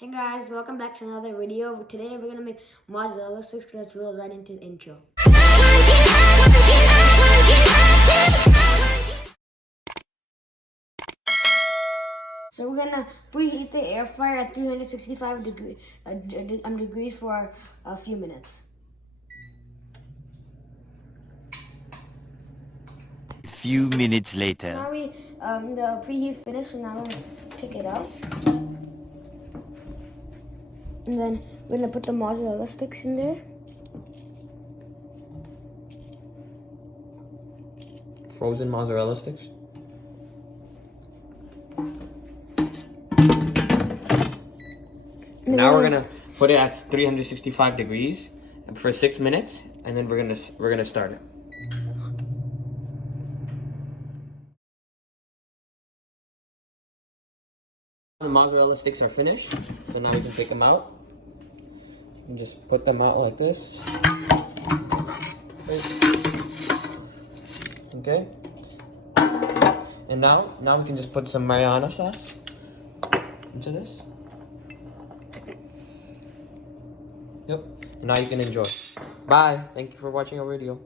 Hey guys, welcome back to another video. Today we're gonna make mozzarella sticks. Let's roll right into the intro. So we're gonna preheat the air fryer at 365 degrees for a few minutes. A few minutes later. Now the preheat finished, so now we're gonna take it out. And then we're gonna put the mozzarella sticks in there. Frozen mozzarella sticks. Now we're gonna put it at 365 degrees for 6 minutes, and then we're gonna start it. The mozzarella sticks are finished, so now we can take them out and just put them out like this. Okay. And now we can just put some marinara sauce into this. Yep. And now you can enjoy. Bye. Thank you for watching our video.